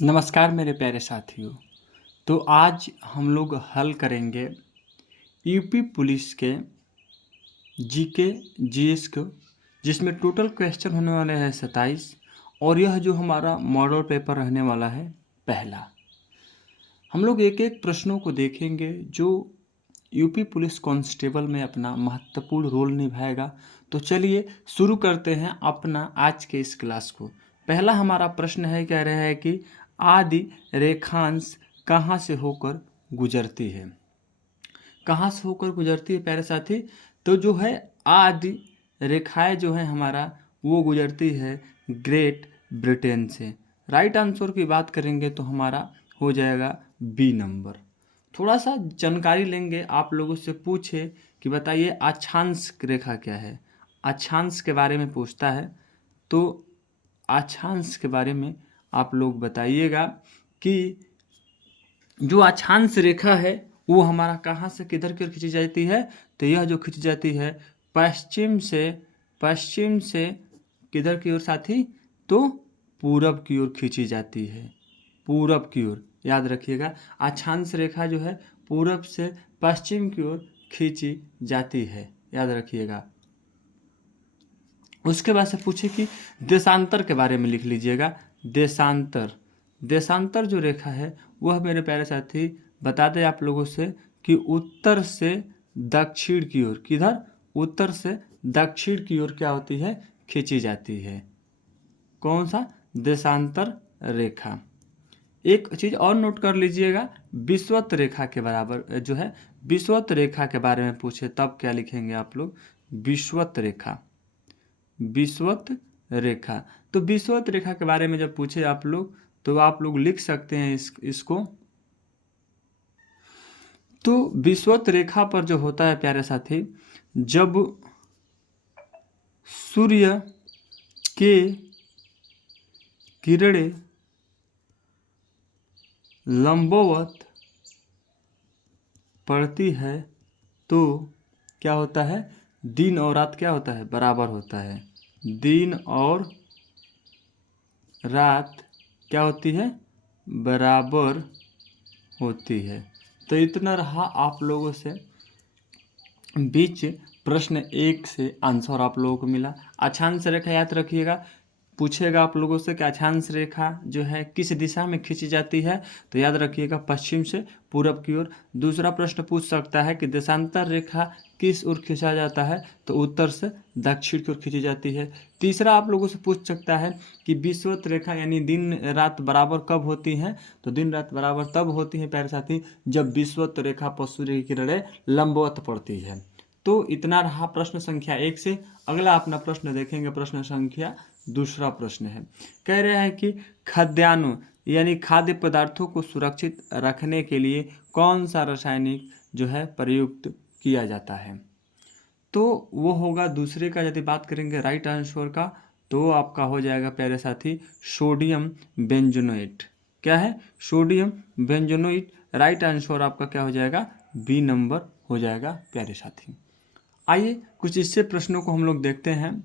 नमस्कार मेरे प्यारे साथियों। तो आज हम लोग हल करेंगे यूपी पुलिस के जीके जीएस को, जिसमें टोटल क्वेश्चन होने वाले हैं 27 और यह जो हमारा मॉडल पेपर रहने वाला है पहला। हम लोग एक एक प्रश्नों को देखेंगे जो यूपी पुलिस कांस्टेबल में अपना महत्वपूर्ण रोल निभाएगा। तो चलिए शुरू करते हैं अपना आज के इस क्लास को। पहला हमारा प्रश्न है, कह रहे हैं कि आदि रेखांश कहाँ से होकर गुजरती है। कहाँ से होकर गुजरती है प्यारे साथी? तो जो है आदि रेखाएं जो है हमारा वो गुजरती है ग्रेट ब्रिटेन से। राइट आंसर की बात करेंगे तो हमारा हो जाएगा बी नंबर। थोड़ा सा जानकारी लेंगे, आप लोगों से पूछे कि बताइए अक्षांश रेखा क्या है। अक्षांश के बारे में पूछता है तो अक्षांश के बारे में आप लोग बताइएगा कि जो अक्षांश रेखा है वो हमारा कहाँ से किधर की ओर खींची जाती है। तो यह जो खींची जाती है पश्चिम से किधर की ओर साथी? तो पूरब की ओर खींची जाती है, पूरब की ओर। याद रखिएगा अक्षांश रेखा जो है पूरब से पश्चिम की ओर खींची जाती है, याद रखिएगा। उसके बाद से पूछे कि देशांतर के बारे में लिख लीजिएगा। देशांतर जो रेखा है वह मेरे प्यारे साथी बता दें आप लोगों से कि उत्तर से दक्षिण की ओर, किधर? उत्तर से दक्षिण की ओर क्या होती है? खींची जाती है। कौन सा? देशांतर रेखा। एक चीज और नोट कर लीजिएगा, विषुवत रेखा के बराबर जो है, विषुवत रेखा के बारे में पूछे तब क्या लिखेंगे आप लोग? विषुवत रेखा। विषुवत रेखा। तो विषुवत रेखा के बारे में जब पूछे आप लोग तो आप लोग लिख सकते हैं इसको। तो विषुवत रेखा पर जो होता है प्यारे साथी, जब सूर्य के किरणें लंबवत पड़ती है तो क्या होता है? दिन और रात क्या होता है? बराबर होता है। दिन और रात क्या होती है? बराबर होती है। तो इतना रहा आप लोगों से बीच प्रश्न एक से आंसर आप लोगों को मिला। अक्षांश रेखा याद रखिएगा, पूछेगा आप लोगों से कि अक्षांश रेखा जो है किस दिशा में खींची जाती है, तो याद रखिएगा पश्चिम से पूरब की ओर। दूसरा प्रश्न पूछ सकता है कि देशांतर रेखा किस ओर खींचा जाता है, तो उत्तर से दक्षिण की ओर खींची जाती है। तीसरा आप लोगों से पूछ सकता है कि विषुवत रेखा यानी दिन रात बराबर कब होती हैं, तो दिन रात बराबर तब होती हैं प्यारे साथी जब विषुवत रेखा पर सूर्य की किरणें लंबवत पड़ती है। तो इतना रहा प्रश्न संख्या एक से। अगला अपना प्रश्न देखेंगे, प्रश्न संख्या दूसरा प्रश्न है, कह रहे हैं कि खाद्यान्नों यानी खाद्य पदार्थों को सुरक्षित रखने के लिए कौन सा रासायनिक जो है प्रयुक्त किया जाता है। तो वो होगा दूसरे का। यदि बात करेंगे राइट आंसर का तो आपका हो जाएगा प्यारे साथी सोडियम बेंजोनेट। क्या है? सोडियम बेंजोनेट। राइट आंसर आपका क्या हो जाएगा? बी नंबर हो जाएगा प्यारे साथी। आइए कुछ इससे प्रश्नों को हम लोग देखते हैं।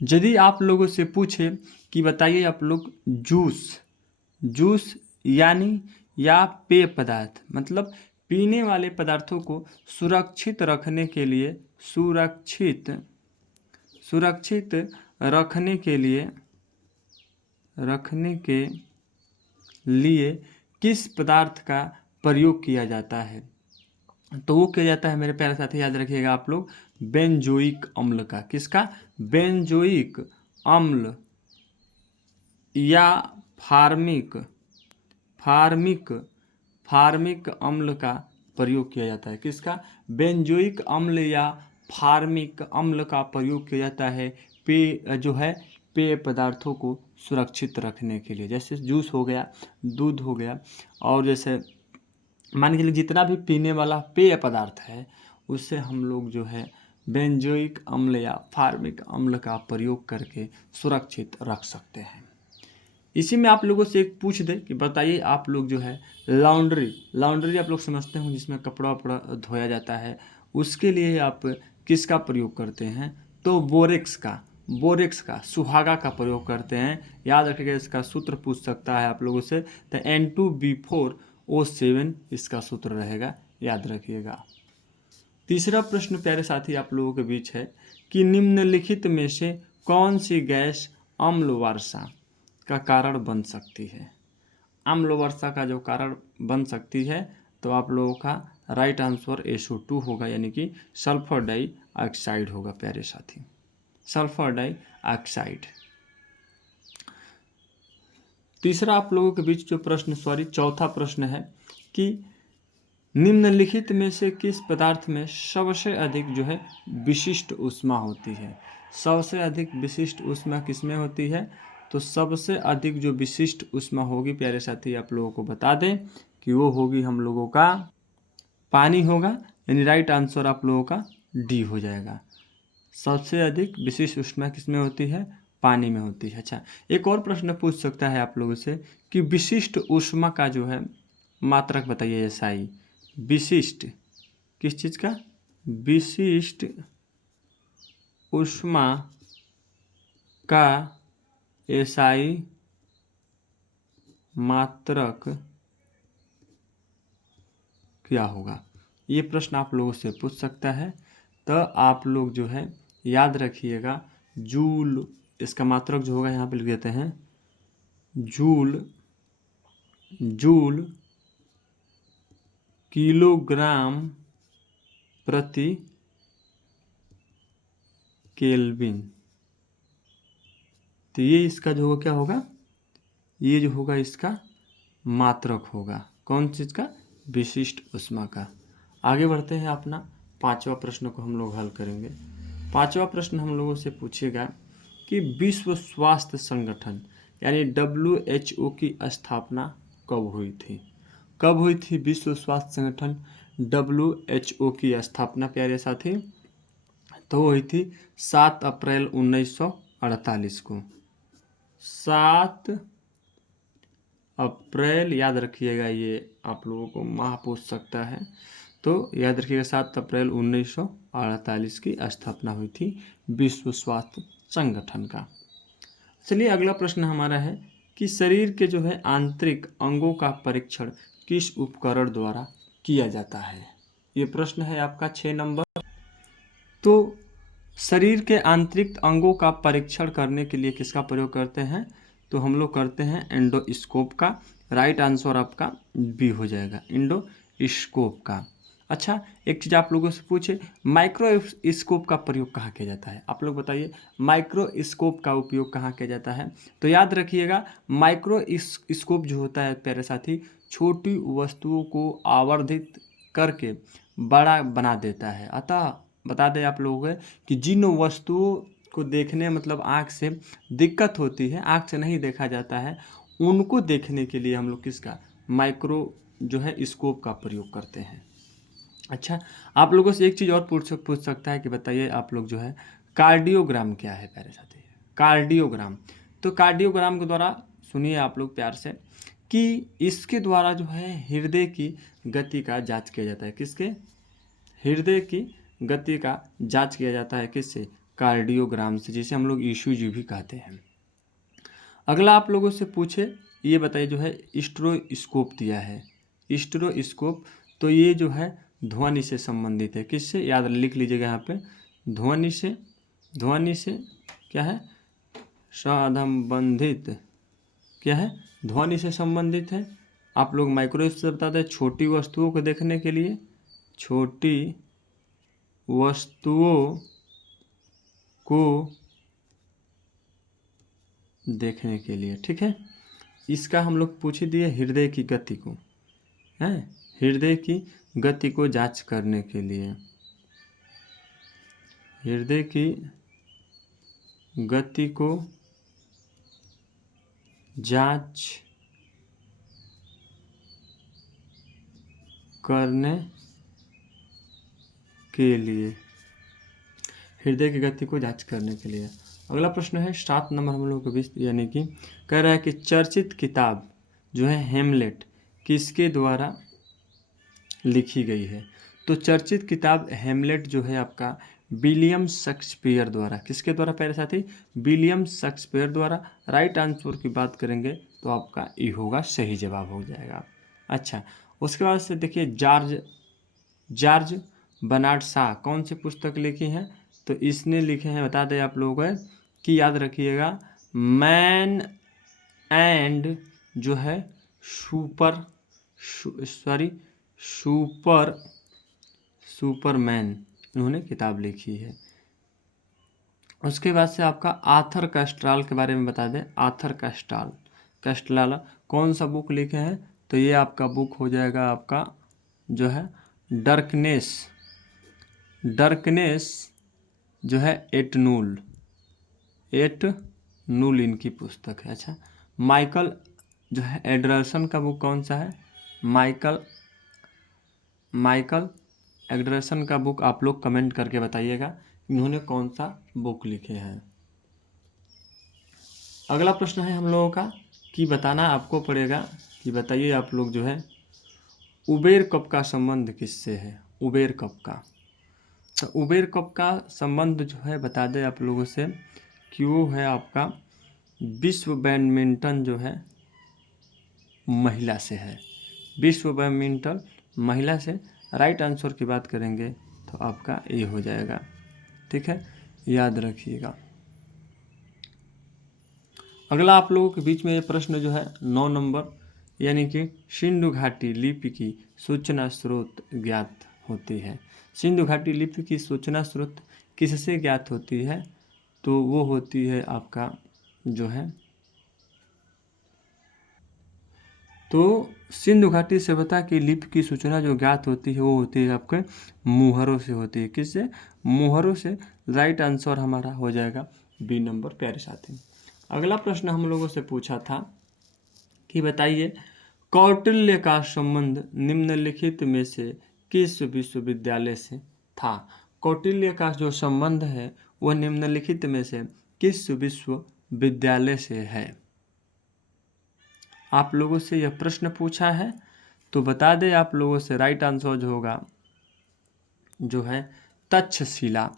यदि आप लोगों से पूछे कि बताइए आप लोग जूस यानी या पेय पदार्थ, मतलब पीने वाले पदार्थों को सुरक्षित रखने के लिए सुरक्षित रखने के लिए किस पदार्थ का प्रयोग किया जाता है, तो वो किया जाता है मेरे प्यारे साथी याद रखिएगा आप लोग बेंजोइक अम्ल का। किसका? बेंजोइक अम्ल या फार्मिक अम्ल का प्रयोग किया जाता है। किसका? बेंजोइक अम्ल या फार्मिक अम्ल का प्रयोग किया जाता है पेय पदार्थों को सुरक्षित रखने के लिए। जैसे जूस हो गया, दूध हो गया, और जैसे मान के लिए जितना भी पीने वाला पेय पदार्थ है उससे हम लोग जो है बेंजोइक अम्ल या फार्मिक अम्ल का प्रयोग करके सुरक्षित रख सकते हैं। इसी में आप लोगों से एक पूछ दे कि बताइए आप लोग जो है लॉन्ड्री आप लोग समझते हो जिसमें कपड़ा वपड़ा धोया जाता है, उसके लिए आप किसका प्रयोग करते हैं? तो बोरेक्स का। बोरेक्स का, सुहागा का प्रयोग करते हैं। याद रखिएगा, इसका सूत्र पूछ सकता है आप लोगों से, तो N2B4O7 इसका सूत्र रहेगा, याद रखिएगा। तीसरा प्रश्न प्यारे साथी आप लोगों के बीच है कि निम्नलिखित में से कौन सी गैस अम्ल वर्षा का कारण बन सकती है। अम्ल वर्षा का जो कारण बन सकती है, तो आप लोगों का राइट आंसर SO2 होगा, यानी कि सल्फर डाइऑक्साइड होगा प्यारे साथी, सल्फर डाइऑक्साइड। तीसरा आप लोगों के बीच जो प्रश्न, चौथा प्रश्न है कि निम्नलिखित में से किस पदार्थ में सबसे अधिक जो है विशिष्ट ऊष्मा होती है। सबसे अधिक विशिष्ट ऊष्मा किसमें होती है, तो सबसे अधिक जो विशिष्ट ऊष्मा होगी प्यारे साथी आप लोगों को बता दें कि वो होगी हम लोगों का पानी होगा, यानी राइट आंसर आप लोगों का डी हो जाएगा। सबसे अधिक विशिष्ट ऊष्मा किसमें होती है, पानी में होती है। अच्छा, एक और प्रश्न पूछ सकता है आप लोगों से कि विशिष्ट ऊष्मा का जो है मात्रक बताइए। SI विशिष्ट किस चीज़ का, विशिष्ट ऊष्मा का SI मात्रक क्या होगा, ये प्रश्न आप लोगों से पूछ सकता है। तो आप लोग जो है याद रखिएगा, जूल, इसका मात्रक जो होगा यहाँ पे लिख देते हैं, जूल किलोग्राम प्रति केल्विन। तो ये इसका जो होगा क्या होगा, ये जो होगा इसका मात्रक होगा, कौन चीज़ का, विशिष्ट ऊष्मा का। आगे बढ़ते हैं, अपना पांचवा प्रश्न को हम लोग हल करेंगे। पांचवा प्रश्न हम लोगों से पूछेगा कि विश्व स्वास्थ्य संगठन यानी WHO की स्थापना कब हुई थी। कब हुई थी विश्व स्वास्थ्य संगठन WHO की स्थापना प्यारे साथी, तो हुई थी 7 अप्रैल 1948 को। 7 अप्रैल, याद रखिएगा, ये आप लोगों को माह पूछ सकता है, तो याद रखिएगा 7 अप्रैल 1948 की स्थापना हुई थी विश्व स्वास्थ्य संगठन का। चलिए अगला प्रश्न हमारा है कि शरीर के जो है आंतरिक अंगों का परीक्षण किस उपकरण द्वारा किया जाता है। ये प्रश्न है आपका 6 नंबर। तो शरीर के आंतरिक अंगों का परीक्षण करने के लिए किसका प्रयोग करते हैं, तो हम लोग करते हैं एंडोस्कोप का। राइट आंसर आपका बी हो जाएगा, एंडोस्कोप का। अच्छा, एक चीज़ आप लोगों से पूछे, माइक्रोस्कोप का प्रयोग कहाँ किया जाता है, आप लोग बताइए माइक्रोस्कोप का उपयोग कहाँ किया जाता है। तो याद रखिएगा, माइक्रोस्कोप जो होता है प्यारे साथी, छोटी वस्तुओं को आवर्धित करके बड़ा बना देता है। अतः बता दें आप लोगों को कि जिन वस्तुओं को देखने मतलब आँख से दिक्कत होती है, आँख से नहीं देखा जाता है, उनको देखने के लिए हम लोग किसका, माइक्रो जो है स्कोप का प्रयोग करते हैं। अच्छा, आप लोगों से एक चीज़ और पूछ सकता है कि बताइए आप लोग जो है कार्डियोग्राम क्या है प्यारे साथी। कार्डियोग्राम, तो कार्डियोग्राम के द्वारा सुनिए आप लोग प्यार से कि इसके द्वारा जो है हृदय की गति का जांच किया जाता है। किसके, हृदय की गति का जांच किया जाता है, किससे, कार्डियोग्राम से, जिसे हम लोग ECG भी कहते हैं। अगला आप लोगों से पूछे, ये बताइए जो है स्टेरोस्कोप दिया है, स्टेरोस्कोप, तो ये जो है ध्वनि से संबंधित है। किससे, याद लिख लीजिएगा यहाँ पे, ध्वनि से क्या है, संबंधित, क्या है, ध्वनि से संबंधित है। आप लोग माइक्रोस्कोप से बताते हैं छोटी वस्तुओं को देखने के लिए, छोटी वस्तुओं को देखने के लिए, ठीक है। इसका हम लोग पूछ ही दिए हृदय की गति को, हैं, हृदय की गति को जांच करने के लिए, हृदय की गति को जांच करने के लिए, हृदय की गति को जांच करने के लिए। अगला प्रश्न है 7 नंबर हम लोग के बीच, यानी कि कह रहा है कि चर्चित किताब जो है हेमलेट किसके द्वारा लिखी गई है। तो चर्चित किताब हेमलेट जो है आपका विलियम शेक्सपियर द्वारा। किसके द्वारा प्यारे साथी? विलियम शेक्सपियर द्वारा। राइट आंसर की बात करेंगे तो आपका ई होगा, सही जवाब हो जाएगा। अच्छा, उसके बाद से देखिए जॉर्ज बर्नार्ड शॉ कौन सी पुस्तक लिखी है? तो इसने लिखे हैं, बता दें आप लोगों को कि याद रखिएगा, मैन एंड जो है सुपरमैन, इन्होंने किताब लिखी है। उसके बाद से आपका आर्थर कैस्ट्रॉल के बारे में बता दें। आर्थर कैस्ट्रॉल कौन सा बुक लिखे हैं? तो ये आपका बुक हो जाएगा आपका जो है डर्कनेस जो है एट नूल इनकी पुस्तक है। अच्छा, माइकल जो है एंडरसन का बुक कौन सा है? माइकल एंडरसन का बुक आप लोग कमेंट करके बताइएगा इन्होंने कौन सा बुक लिखे हैं। अगला प्रश्न है हम लोगों का कि बताना आपको पड़ेगा कि बताइए आप लोग जो है उबेर कप का संबंध किससे है? उबेर कप का, तो उबेर कप का संबंध जो है बता दें आप लोगों से कि वो है आपका विश्व बैडमिंटन जो है महिला से है। विश्व बैडमिंटन महिला से। राइट आंसर की बात करेंगे तो आपका ये हो जाएगा। ठीक है, याद रखिएगा। अगला आप लोगों के बीच में ये प्रश्न जो है 9 नंबर, यानी कि सिंधु घाटी लिपि की सूचना स्रोत ज्ञात होती है। सिंधु घाटी लिपि की सूचना स्रोत किससे ज्ञात होती है? तो वो होती है आपका जो है, तो सिंधु घाटी सभ्यता की लिपि की सूचना जो ज्ञात होती है वो होती है आपके मुहरों से होती है। किससे? मुहरों से। राइट आंसर हमारा हो जाएगा बी नंबर प्यारे साथी। अगला प्रश्न हम लोगों से पूछा था कि बताइए कौटिल्य का संबंध निम्नलिखित में से किस विश्वविद्यालय से था? कौटिल्य का जो संबंध है वह निम्नलिखित में से किस विश्वविद्यालय से है? आप लोगों से यह प्रश्न पूछा है तो बता दें आप लोगों से राइट आंसर जो होगा जो है तक्षशिला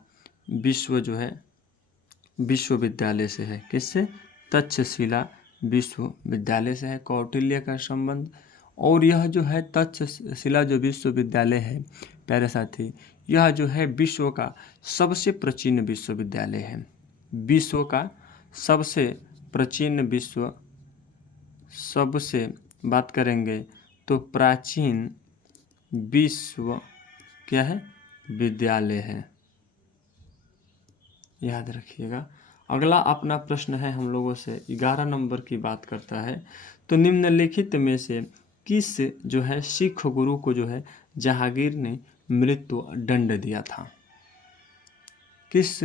विश्वविद्यालय से है। किससे? तक्षशिला विश्वविद्यालय से है कौटिल्य का संबंध। और यह जो है तक्षशिला जो विश्वविद्यालय है प्यारे साथी, यह जो है विश्व का सबसे प्राचीन विश्वविद्यालय है। विश्व का सबसे प्राचीन सबसे बात करेंगे तो प्राचीन विश्व क्या है? विद्यालय है, याद रखिएगा। अगला अपना प्रश्न है हम लोगों से 11 नंबर की बात करता है, तो निम्नलिखित में से किस जो है सिख गुरु को जो है जहांगीर ने मृत्यु दंड दिया था? किस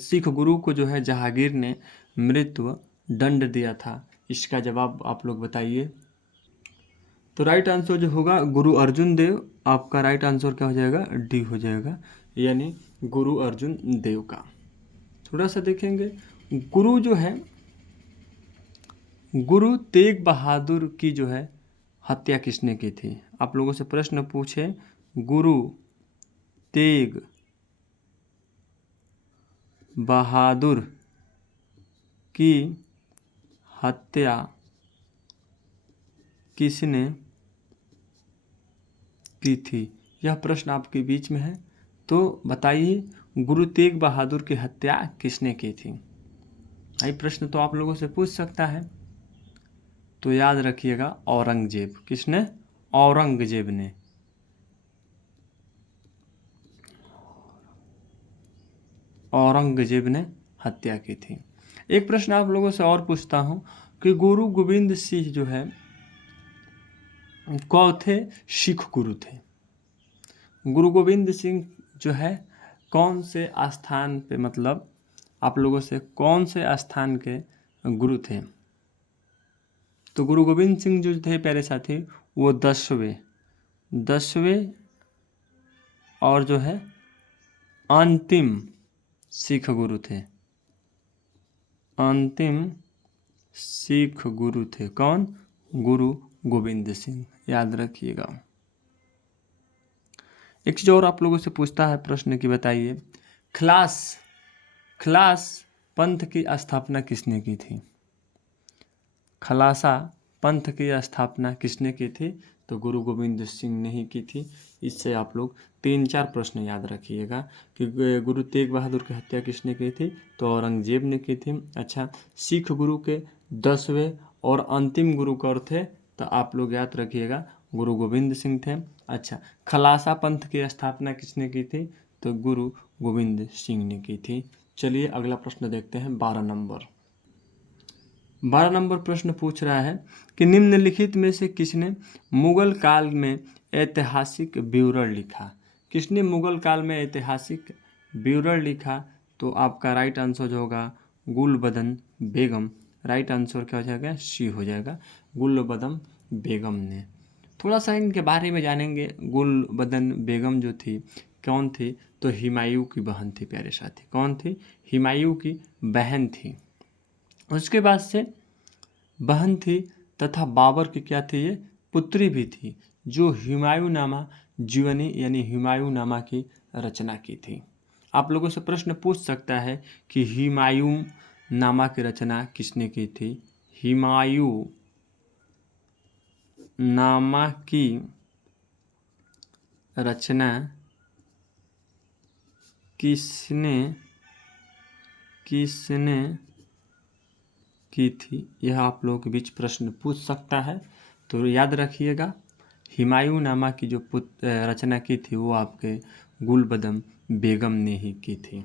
सिख गुरु को जो है जहांगीर ने मृत्यु दंड दिया था? इसका जवाब आप लोग बताइए। तो राइट आंसर जो होगा गुरु अर्जुन देव। आपका राइट आंसर क्या हो जाएगा? डी हो जाएगा, यानी गुरु अर्जुन देव का। थोड़ा सा देखेंगे गुरु जो है, गुरु तेग बहादुर की जो है हत्या किसने की थी? आप लोगों से प्रश्न पूछे गुरु तेग बहादुर की हत्या किसने की थी? यह प्रश्न आपके बीच में है, तो बताइए गुरु तेग बहादुर की हत्या किसने की थी? यही प्रश्न तो आप लोगों से पूछ सकता है, तो याद रखिएगा औरंगजेब। किसने? औरंगजेब ने। औरंगजेब ने हत्या की थी। एक प्रश्न आप लोगों से और पूछता हूं कि गुरु गोविंद सिंह जो है कौन थे? सिख गुरु थे। गुरु गोविंद सिंह जो है कौन से स्थान पे, मतलब आप लोगों से कौन से स्थान के गुरु थे? तो गुरु गोविंद सिंह जो थे प्यारे साथी वो 10वें और जो है अंतिम सिख गुरु थे। अंतिम सिख गुरु थे कौन? गुरु गोविंद सिंह, याद रखिएगा। एक चीज़ और आप लोगों से पूछता है प्रश्न की, बताइए खलास पंथ की स्थापना किसने की थी? खलासा पंथ की स्थापना किसने की थी? तो गुरु गोविंद सिंह ने ही की थी। इससे आप लोग 3-4 प्रश्न याद रखिएगा कि गुरु तेग बहादुर की हत्या किसने की थी? तो औरंगजेब ने की थी। अच्छा, सिख गुरु के 10वें और अंतिम गुरु कौन थे? तो आप लोग याद रखिएगा गुरु गोविंद सिंह थे। अच्छा, खलासा पंथ की स्थापना किसने की थी? तो गुरु गोविंद सिंह ने की थी। चलिए अगला प्रश्न देखते हैं 12 नंबर। 12 नंबर प्रश्न पूछ रहा है कि निम्नलिखित में से किसने मुगल काल में ऐतिहासिक विवरण लिखा? किसने मुगल काल में ऐतिहासिक विवरण लिखा? तो आपका राइट आंसर जो होगा गुलबदन बेगम। राइट आंसर क्या हो जाएगा? सी हो जाएगा, गुलबदन बेगम ने। थोड़ा सा इनके बारे में जानेंगे। गुलबदन बेगम जो थी कौन थी? तो हुमायूं की बहन थी प्यारे साथी। कौन थी? हुमायूं की बहन थी। उसके बाद से बहन थी तथा बाबर की क्या थी? ये पुत्री भी थी, जो हुमायूंनामा जीवनी यानी हुमायूंनामा की रचना की थी। आप लोगों से प्रश्न पूछ सकता है कि हुमायूंनामा की रचना किसने की थी? हुमायूंनामा की रचना किसने की थी? यह आप लोगों के बीच प्रश्न पूछ सकता है। तो याद रखिएगा हुमायूंनामा की जो रचना की थी वो आपके गुलबदन बेगम ने ही की थी।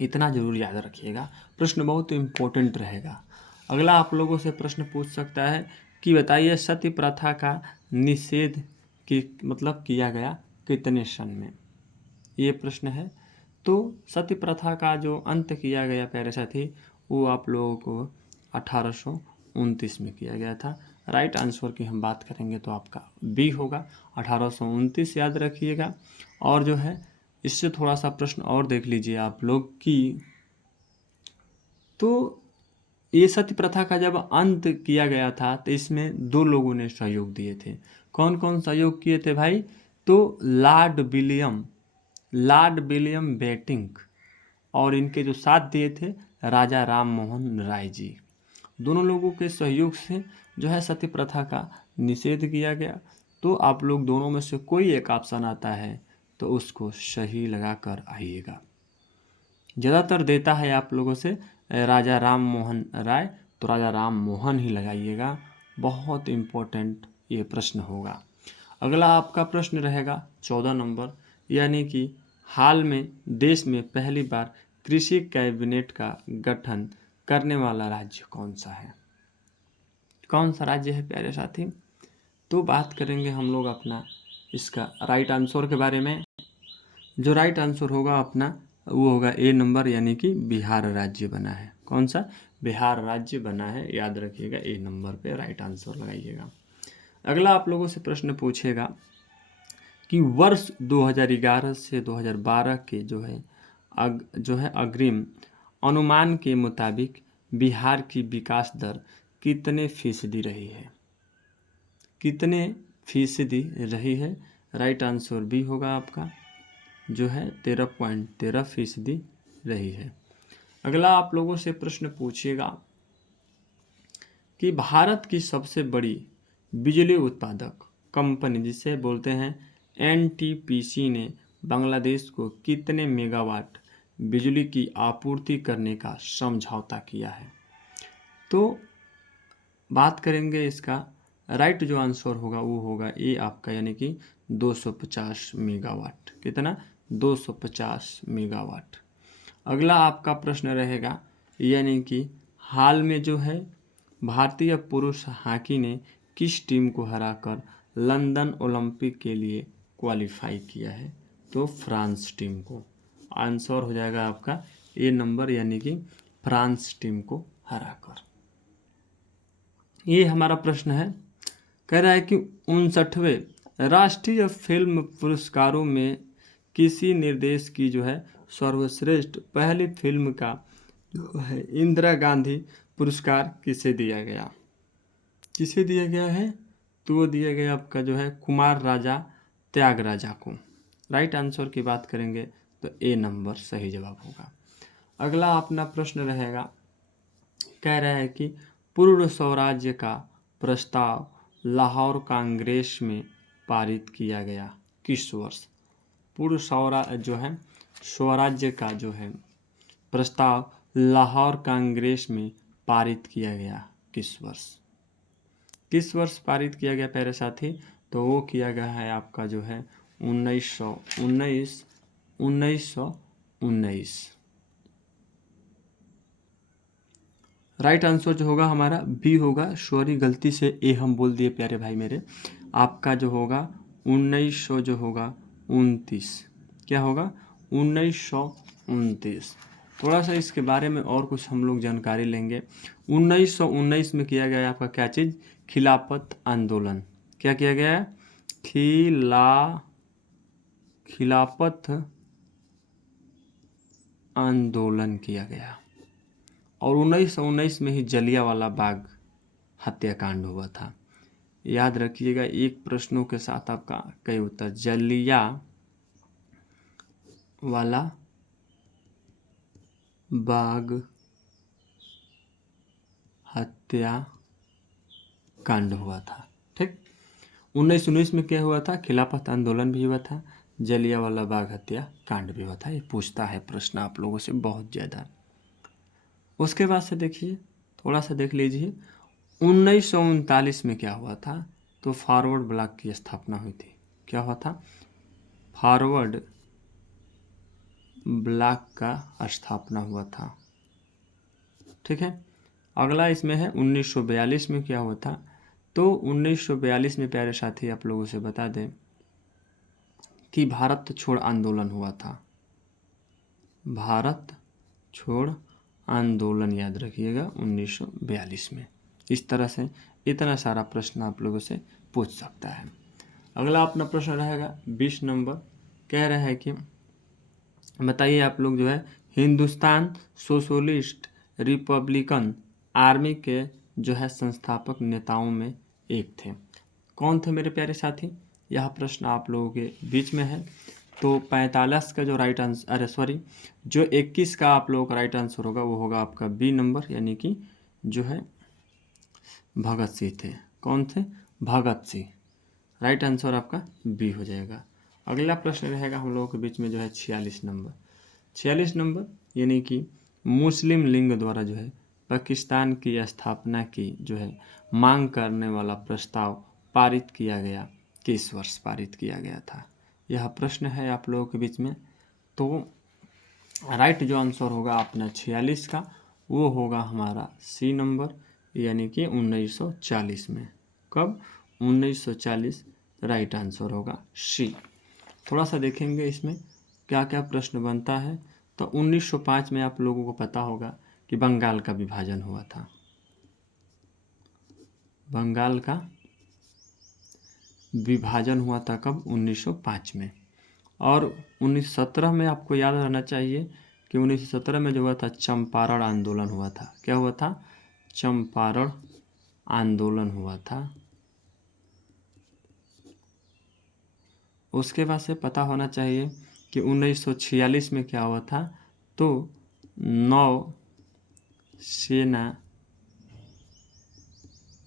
इतना जरूर याद रखिएगा, प्रश्न बहुत इम्पोर्टेंट रहेगा। अगला आप लोगों से प्रश्न पूछ सकता है कि बताइए सती प्रथा का निषेध किया गया कितने सन में? ये प्रश्न है। तो सती प्रथा का जो अंत किया गया प्यारे साथी, वो आप लोगों को 1829 में किया गया था। राइट आंसर की हम बात करेंगे तो आपका बी होगा, 1829 याद रखिएगा। और जो है इससे थोड़ा सा प्रश्न और देख लीजिए आप लोग कि तो ये सती प्रथा का जब अंत किया गया था तो इसमें 2 लोगों ने सहयोग दिए थे। कौन कौन सहयोग किए थे भाई? तो लॉर्ड विलियम बेटिंक और इनके जो साथ दिए थे राजा राम मोहन राय जी। दोनों लोगों के सहयोग से जो है सती प्रथा का निषेध किया गया। तो आप लोग दोनों में से कोई एक ऑप्शन आता है तो उसको सही लगा कर आइएगा। ज़्यादातर देता है आप लोगों से राजा राम मोहन राय, तो राजा राम मोहन ही लगाइएगा। बहुत इम्पोर्टेंट ये प्रश्न होगा। अगला आपका प्रश्न रहेगा 14 नंबर, यानी कि हाल में देश में पहली बार कृषि कैबिनेट का गठन करने वाला राज्य कौन सा है? कौन सा राज्य है प्यारे साथी? तो बात करेंगे हम लोग अपना इसका राइट आंसर के बारे में। जो राइट आंसर होगा अपना वो होगा ए नंबर, यानी कि बिहार राज्य बना है। कौन सा? बिहार राज्य बना है, याद रखिएगा ए नंबर पे राइट आंसर लगाइएगा। अगला आप लोगों से प्रश्न पूछेगा कि वर्ष 2011 से 2012 के जो है अग्रिम अनुमान के मुताबिक बिहार की विकास दर कितने फीसदी रही है? कितने फीसदी रही है? राइट आंसर बी होगा आपका, जो है 13.13% रही है। अगला आप लोगों से प्रश्न पूछेगा कि भारत की सबसे बड़ी बिजली उत्पादक कंपनी जिसे बोलते हैं एनटीपीसी ने बांग्लादेश को कितने मेगावाट बिजली की आपूर्ति करने का समझौता किया है? तो बात करेंगे इसका राइट जो आंसर होगा वो होगा ए आपका, यानी कि 250 मेगावाट। कितना? 250 मेगावाट। अगला आपका प्रश्न रहेगा, यानी कि हाल में जो है भारतीय पुरुष हॉकी ने किस टीम को हराकर लंदन ओलंपिक के लिए क्वालिफाई किया है? तो फ्रांस टीम को। आंसर हो जाएगा आपका ए नंबर, यानी कि फ्रांस टीम को हराकर। ये हमारा प्रश्न है, कह रहा है कि 59वें राष्ट्रीय फिल्म पुरस्कारों में किसी निर्देश की जो है सर्वश्रेष्ठ पहली फिल्म का जो है इंदिरा गांधी पुरस्कार किसे दिया गया? किसे दिया गया है? तो वो दिया गया आपका जो है कुमार राजा त्यागराजा को। राइट आंसर की बात करेंगे तो ए नंबर सही जवाब होगा। अगला अपना प्रश्न रहेगा, कह रहा है कि पूर्ण स्वराज्य का प्रस्ताव लाहौर कांग्रेस में पारित किया गया किस वर्ष? पूर्ण स्वराज्य का जो है प्रस्ताव लाहौर कांग्रेस में पारित किया गया किस वर्ष? किस वर्ष पारित किया गया प्यारे साथी? तो वो किया गया है आपका जो है 1919। राइट आंसर जो होगा हमारा बी होगा। सॉरी, गलती से ए हम बोल दिए प्यारे भाई मेरे। आपका जो होगा 1900 जो होगा 29, क्या होगा 1929। थोड़ा सा इसके बारे में और कुछ हम लोग जानकारी लेंगे। 1919 में किया गया आपका क्या चीज़? खिलाफत आंदोलन। क्या किया गया है? खिलाफत आंदोलन किया गया। और 1919 में ही जलियांवाला बाग हत्याकांड हुआ था। याद रखिएगा, एक प्रश्नों के साथ आपका कई उत्तर। जलियांवाला बाग हत्याकांड हुआ था। ठीक, 1919 में क्या हुआ था? खिलाफत आंदोलन भी हुआ था, जलियांवाला बाग हत्याकांड भी हुआ था। ये पूछता है प्रश्न आप लोगों से बहुत ज़्यादा। उसके बाद से देखिए, थोड़ा सा देख लीजिए, 1939 में क्या हुआ था? तो फॉरवर्ड ब्लॉक की स्थापना हुई थी। क्या हुआ था? फॉरवर्ड ब्लॉक का स्थापना हुआ था। ठीक है। अगला इसमें है 1942 में क्या हुआ था? तो 1942 में प्यारे साथी आप लोगों से बता दें कि भारत छोड़ आंदोलन हुआ था। भारत छोड़ आंदोलन याद रखिएगा 1942 में। इस तरह से इतना सारा प्रश्न आप लोगों से पूछ सकता है। अगला अपना प्रश्न रहेगा 20 नंबर। कह रहा है कि बताइए आप लोग जो है हिंदुस्तान सोशलिस्ट रिपब्लिकन आर्मी के जो है संस्थापक नेताओं में एक थे। कौन थे मेरे प्यारे साथी? यह प्रश्न आप लोगों के बीच में है। तो 45 का जो राइट आंसर, अरे सॉरी, जो 21 का आप लोगों का राइट आंसर होगा वो होगा आपका बी नंबर, यानी कि जो है भगत सिंह थे। कौन थे? भगत सिंह। राइट आंसर आपका बी हो जाएगा। अगला प्रश्न रहेगा हम लोगों के बीच में जो है 46 नंबर। 46 नंबर यानी कि मुस्लिम लीग द्वारा जो है पाकिस्तान की स्थापना की जो है मांग करने वाला प्रस्ताव पारित किया गया किस वर्ष पारित किया गया था? यह प्रश्न है आप लोगों के बीच में। तो राइट जो आंसर होगा अपना 46 का वो होगा हमारा सी नंबर, यानी कि 1940 में। कब? 1940। राइट आंसर होगा सी। थोड़ा सा देखेंगे इसमें क्या क्या प्रश्न बनता है। तो 1905 में आप लोगों को पता होगा कि बंगाल का विभाजन हुआ था। बंगाल का विभाजन हुआ था कब? 1905 में। और 1917 में आपको याद रहना चाहिए कि 1917 में जो हुआ था चंपारण आंदोलन हुआ था। क्या हुआ था? चंपारण आंदोलन हुआ था। उसके बाद से पता होना चाहिए कि 1946 में क्या हुआ था? तो नौ सेना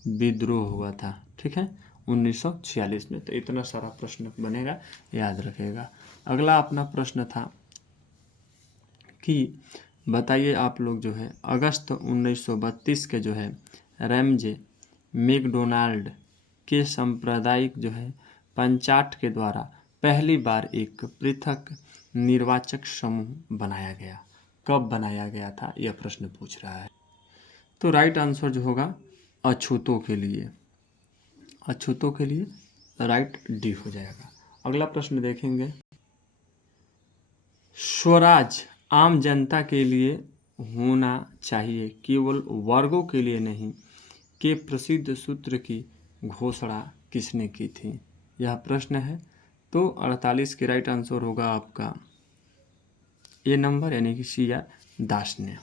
विद्रोह हुआ था। ठीक है, 1946 में। तो इतना सारा प्रश्न बनेगा, याद रखेगा। अगला अपना प्रश्न था कि बताइए आप लोग जो है अगस्त 1932 के जो है रैमजे मैकडोनाल्ड के सांप्रदायिक जो है पंचायत के द्वारा पहली बार एक पृथक निर्वाचक समूह बनाया गया। कब बनाया गया था? यह प्रश्न पूछ रहा है। तो राइट आंसर जो होगा अछूतों के लिए, अछूतों के लिए राइट डी हो जाएगा। अगला प्रश्न देखेंगे, स्वराज आम जनता के लिए होना चाहिए, केवल वर्गों के लिए नहीं, के प्रसिद्ध सूत्र की घोषणा किसने की थी? यह प्रश्न है। तो 48 की राइट आंसर होगा आपका ए नंबर, यानी कि सी आर दास ने।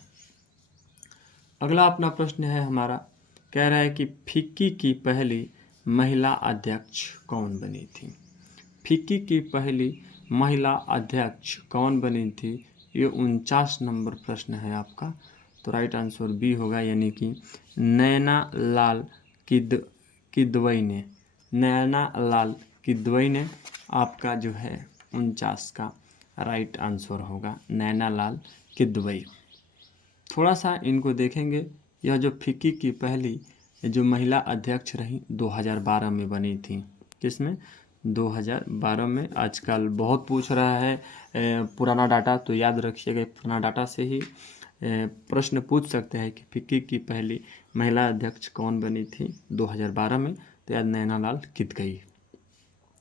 अगला अपना प्रश्न है हमारा, कह रहा है कि फिक्की की पहली महिला अध्यक्ष कौन बनी थी? फिक्की की पहली महिला अध्यक्ष कौन बनी थी? ये 49 नंबर प्रश्न है आपका। तो राइट आंसर बी होगा, यानी कि नैना लाल किदवई ने। नैना लाल किदवई ने आपका जो है 49 का राइट आंसर होगा, नैना लाल किदवई। थोड़ा सा इनको देखेंगे। यह जो फिक्की की पहली जो महिला अध्यक्ष रही 2012 में बनी थी। किसमें? 2012 में। आजकल बहुत पूछ रहा है पुराना डाटा, तो याद रखिएगा पुराना डाटा से ही प्रश्न पूछ सकते हैं कि फिक्की की पहली महिला अध्यक्ष कौन बनी थी 2012 में। तो याद नैना लाल किदवई।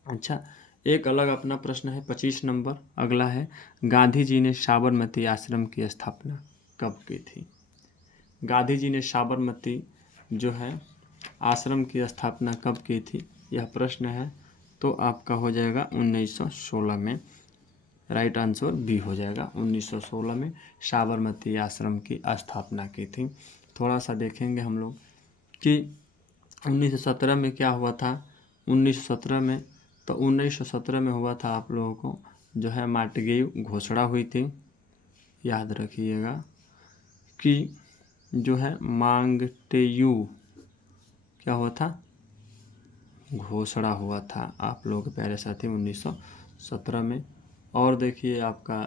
अच्छा, एक अलग अपना प्रश्न है 25 नंबर। अगला है, गांधी जी ने साबरमती आश्रम की स्थापना कब की थी? गांधी जी ने साबरमती जो है आश्रम की स्थापना कब की थी, यह प्रश्न है। तो आपका हो जाएगा 1916 में। राइट आंसर बी हो जाएगा, 1916 में साबरमती आश्रम की स्थापना की थी। थोड़ा सा देखेंगे हम लोग कि 1917 में क्या हुआ था। 1917 में हुआ था आप लोगों को जो है मार्टगेव घोषणा हुई थी। याद रखिएगा कि जो है मांगटेयू क्या हुआ था, घोषणा हुआ था आप लोगों के प्यारे साथी 1917 में। और देखिए आपका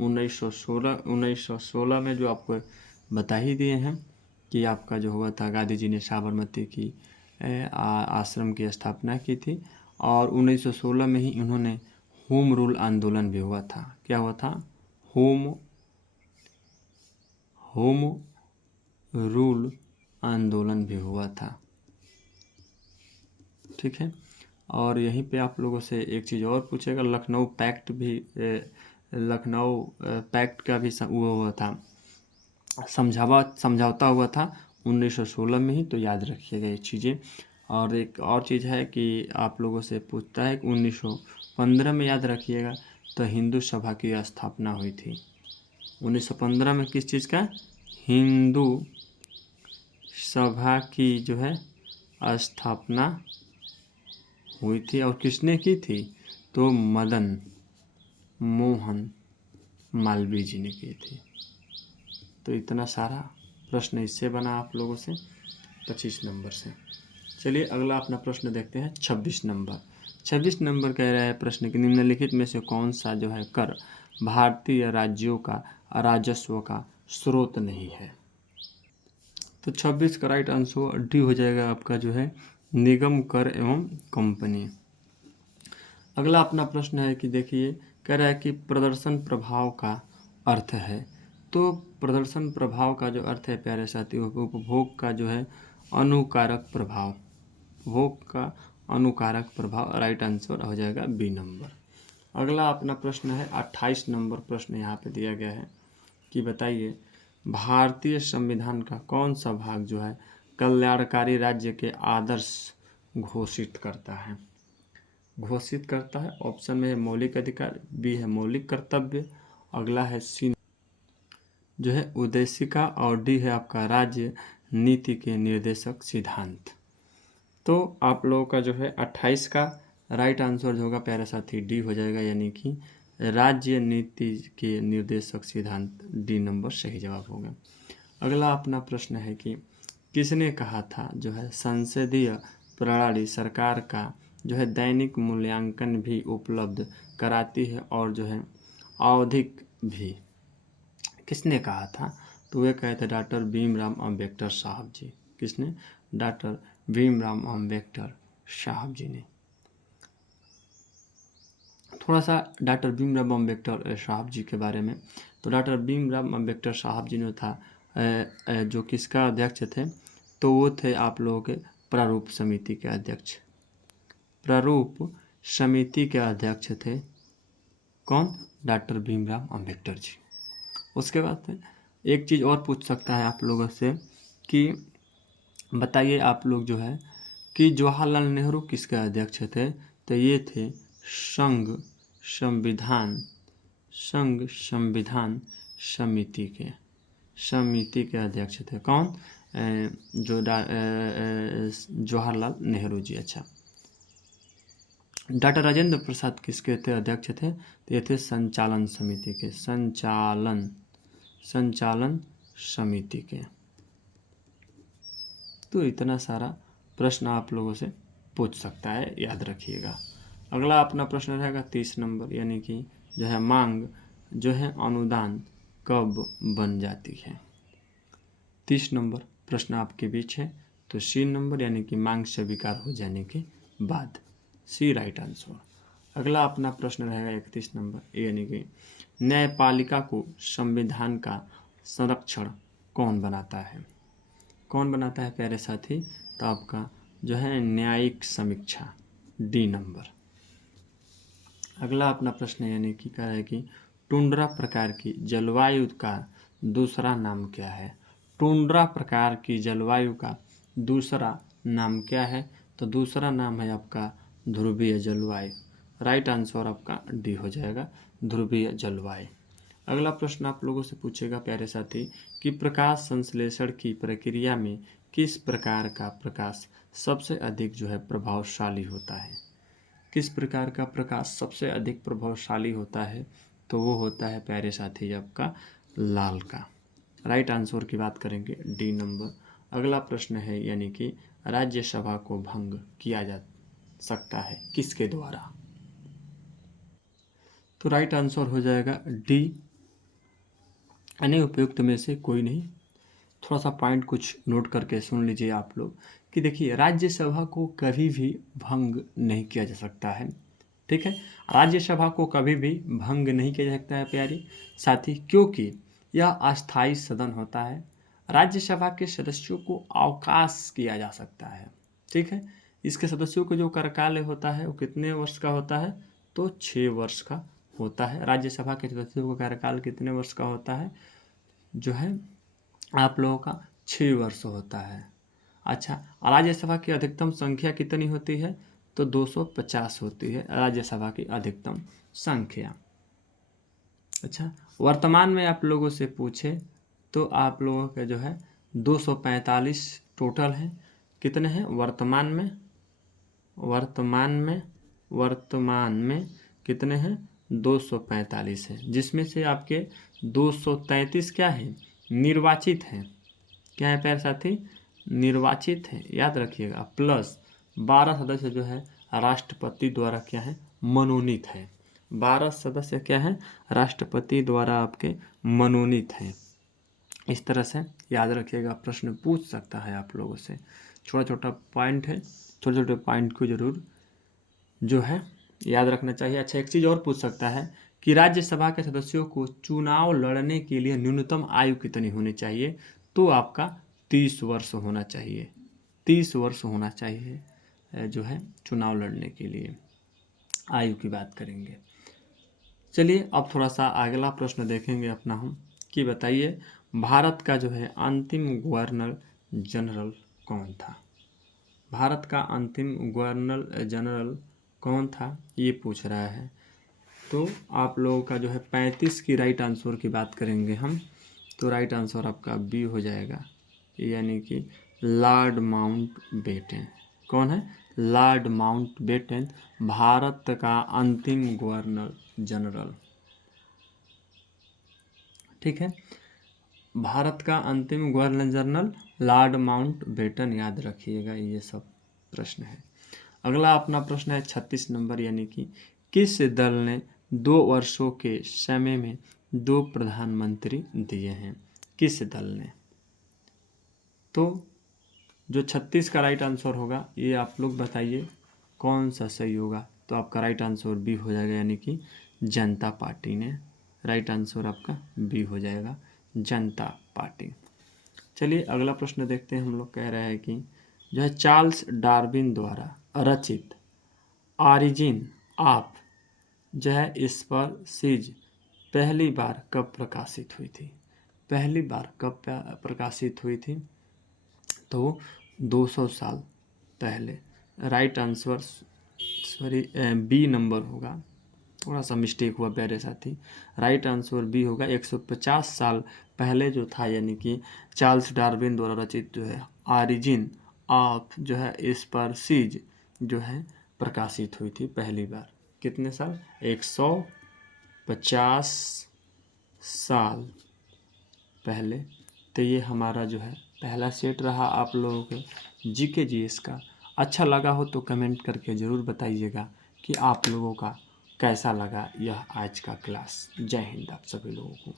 1916 में जो आपको बता ही दिए हैं कि आपका जो हुआ था, गांधी जी ने साबरमती की आश्रम की स्थापना की थी। और 1916 में ही इन्होंने होम रूल आंदोलन भी हुआ था। क्या हुआ था? होम रूल आंदोलन भी हुआ था। ठीक है। और यहीं पे आप लोगों से एक चीज़ और पूछेगा, लखनऊ पैक्ट का भी वो हुआ था, समझौता हुआ था 1916 में ही। तो याद रखिएगा ये चीज़ें। और एक और चीज़ है कि आप लोगों से पूछता है कि 1915 में, याद रखिएगा, तो हिंदू सभा की स्थापना हुई थी। 1915 में किस चीज़ का? हिंदू सभा की जो है स्थापना हुई थी। और किसने की थी? तो मदन मोहन मालवीय जी ने की थी। तो इतना सारा प्रश्न इससे बना आप लोगों से 25 नंबर से। चलिए अगला अपना प्रश्न देखते हैं 26 नंबर। 26 नंबर कह रहा है प्रश्न कि निम्नलिखित में से कौन सा जो है कर भारतीय राज्यों का राजस्व का स्रोत नहीं है? तो 26 का राइट आंसर डी हो जाएगा आपका जो है निगम कर एवं कंपनी। अगला अपना प्रश्न है कि देखिए, कह रहा है कि प्रदर्शन प्रभाव का अर्थ है। तो प्रदर्शन प्रभाव का जो अर्थ है प्यारे साथी, उपभोग का जो है अनुकारक प्रभाव, उपभोग का अनुकारक प्रभाव। राइट आंसर हो जाएगा बी नंबर। अगला अपना प्रश्न है 28 नंबर प्रश्न यहाँ पे दिया गया है कि बताइए, भारतीय संविधान का कौन सा भाग जो है कल्याणकारी राज्य के आदर्श घोषित करता है? ऑप्शन में है मौलिक अधिकार, बी है मौलिक कर्तव्य, अगला है सी जो है उद्देशिका, और डी है आपका राज्य नीति के निर्देशक सिद्धांत। तो आप लोगों का जो है 28 का राइट आंसर जो होगा प्यारे साथी डी हो जाएगा, यानी कि राज्य नीति के निर्देशक सिद्धांत। डी नंबर सही जवाब होगा। अगला अपना प्रश्न है कि किसने कहा था जो है संसदीय प्रणाली सरकार का जो है दैनिक मूल्यांकन भी उपलब्ध कराती है और जो है आवधिक भी? किसने कहा था? तो वे कहे थे डॉक्टर भीमराव अम्बेडकर साहब जी। किसने? डॉक्टर भीमराव अम्बेडकर साहब जी ने। थोड़ा सा डॉक्टर भीमराव अम्बेडकर साहब जी के बारे में। तो डॉक्टर भीमराव अम्बेडकर साहब जी ने था जो किसका अध्यक्ष थे? तो वो थे आप लोगों के प्रारूप समिति के अध्यक्ष। प्रारूप समिति के अध्यक्ष थे कौन? डॉक्टर भीमराव अम्बेडकर जी। उसके बाद एक चीज़ और पूछ सकता है आप लोगों से कि बताइए आप लोग जो है कि जवाहरलाल नेहरू किसके अध्यक्ष थे? तो ये थे संघ संविधान समिति के अध्यक्ष थे। कौन? जो जवाहरलाल नेहरू जी। अच्छा, डॉक्टर राजेंद्र प्रसाद किसके थे, अध्यक्ष थे, तो ये थे संचालन समिति के, संचालन समिति के। तो इतना सारा प्रश्न आप लोगों से पूछ सकता है, याद रखिएगा। अगला अपना प्रश्न रहेगा 30 नंबर, यानी कि जो है मांग जो है अनुदान कब बन जाती है। 30 नंबर प्रश्न आपके बीच है, तो सी नंबर यानी कि मांग स्वीकार हो जाने के बाद, सी राइट आंसर। अगला अपना प्रश्न रहेगा 31 नंबर, यानी कि न्यायपालिका को संविधान का संरक्षण कौन बनाता है, कौन बनाता है प्यारे साथी, तो आपका जो है न्यायिक समीक्षा, डी नंबर। अगला अपना प्रश्न यानी कि कह रहा है कि टुंड्रा प्रकार की जलवायु का दूसरा नाम क्या है, टुंड्रा प्रकार की जलवायु का दूसरा नाम क्या है, तो दूसरा नाम है आपका ध्रुवीय जलवायु। राइट आंसर आपका डी हो जाएगा, ध्रुवीय जलवायु। अगला प्रश्न आप लोगों से पूछेगा प्यारे साथी कि प्रकाश संश्लेषण की प्रक्रिया में किस प्रकार का प्रकाश सबसे अधिक जो है प्रभावशाली होता है, किस प्रकार का प्रकाश सबसे अधिक प्रभावशाली होता है, तो वो होता है प्यारे साथी आपका लाल का। राइट आंसर की बात करेंगे, डी नंबर। अगला प्रश्न है यानी कि राज्यसभा को भंग किया जा सकता है किसके द्वारा, तो राइट आंसर हो जाएगा डी, अन्य उपयुक्त में से कोई नहीं। थोड़ा सा पॉइंट कुछ नोट करके सुन लीजिए आप लोग कि देखिए राज्यसभा को कभी भी भंग नहीं किया जा सकता है, ठीक है। राज्यसभा को कभी भी भंग नहीं किया जा सकता है प्यारी साथी, क्योंकि यह अस्थायी सदन होता है। राज्यसभा के सदस्यों को अवकाश किया जा सकता है, ठीक है। इसके सदस्यों को जो कार्यकाल होता है वो कितने वर्ष का होता है, तो 6 वर्ष का होता है। राज्यसभा के सदस्यों का कार्यकाल कितने वर्ष का होता है, जो है आप लोगों का 6 वर्ष होता है। अच्छा, राज्यसभा की अधिकतम संख्या कितनी होती है, तो 250 होती है राज्यसभा की अधिकतम संख्या। अच्छा, वर्तमान में आप लोगों से पूछे तो आप लोगों के जो है 245 टोटल है। कितने हैं वर्तमान में, वर्तमान में कितने हैं, 245 है, जिसमें से आपके 233 क्या है, निर्वाचित हैं। क्या है प्यारे साथी, निर्वाचित है, याद रखिएगा। प्लस 12 सदस्य जो है राष्ट्रपति द्वारा क्या है, मनोनीत है। 12 सदस्य क्या है, राष्ट्रपति द्वारा आपके मनोनीत हैं। इस तरह से याद रखिएगा, प्रश्न पूछ सकता है आप लोगों से। छोटा छोटा पॉइंट है, छोटे छोटे पॉइंट को जरूर जो है याद रखना चाहिए। अच्छा, एक चीज़ और पूछ सकता है कि राज्यसभा के सदस्यों को चुनाव लड़ने के लिए न्यूनतम आयु कितनी होनी चाहिए, तो आपका 30 वर्ष होना चाहिए, 30 वर्ष होना चाहिए जो है चुनाव लड़ने के लिए, आयु की बात करेंगे। चलिए अब थोड़ा सा अगला प्रश्न देखेंगे अपना हम कि बताइए भारत का जो है अंतिम गवर्नर जनरल कौन था, भारत का अंतिम गवर्नर जनरल कौन था, ये पूछ रहा है। तो आप लोगों का जो है 35 की राइट आंसर की बात करेंगे हम, तो राइट आंसर आपका बी हो जाएगा, यानी कि लॉर्ड माउंटबेटन। कौन है, लॉर्ड माउंटबेटन भारत का अंतिम गवर्नर जनरल, ठीक है। भारत का अंतिम गवर्नर जनरल लॉर्ड माउंटबेटन, याद रखिएगा, ये सब प्रश्न है। अगला अपना प्रश्न है 36 नंबर, यानी कि किस दल ने 2 वर्षों के समय में 2 प्रधानमंत्री दिए हैं, किस दल ने, तो जो 36 का राइट आंसर होगा ये आप लोग बताइए कौन सा सही होगा, तो आपका राइट आंसर बी हो जाएगा, यानी कि जनता पार्टी ने। राइट आंसर आपका बी हो जाएगा, जनता पार्टी। चलिए अगला प्रश्न देखते हैं हम लोग। कह रहे हैं कि जो है चार्ल्स डार्विन द्वारा रचित ऑरिजिन ऑफ जो है स्पीशीज पहली बार कब प्रकाशित हुई थी, पहली बार कब प्रकाशित हुई थी, तो 200 साल पहले। Right answer sorry B number होगा, थोड़ा सा मिस्टेक हुआ प्यारे साथी, राइट आंसर बी होगा। 150 साल पहले जो था, यानी कि चार्ल्स डार्विन द्वारा रचित जो है ऑरिजिन ऑफ जो है स्पीशीज जो है प्रकाशित हुई थी पहली बार। कितने साल? 150 साल पहले। तो ये हमारा जो है पहला सेट रहा आप लोगों के जीके जीएस का। अच्छा लगा हो तो कमेंट करके ज़रूर बताइएगा कि आप लोगों का कैसा लगा यह आज का क्लास। जय हिंद आप सभी लोगों को।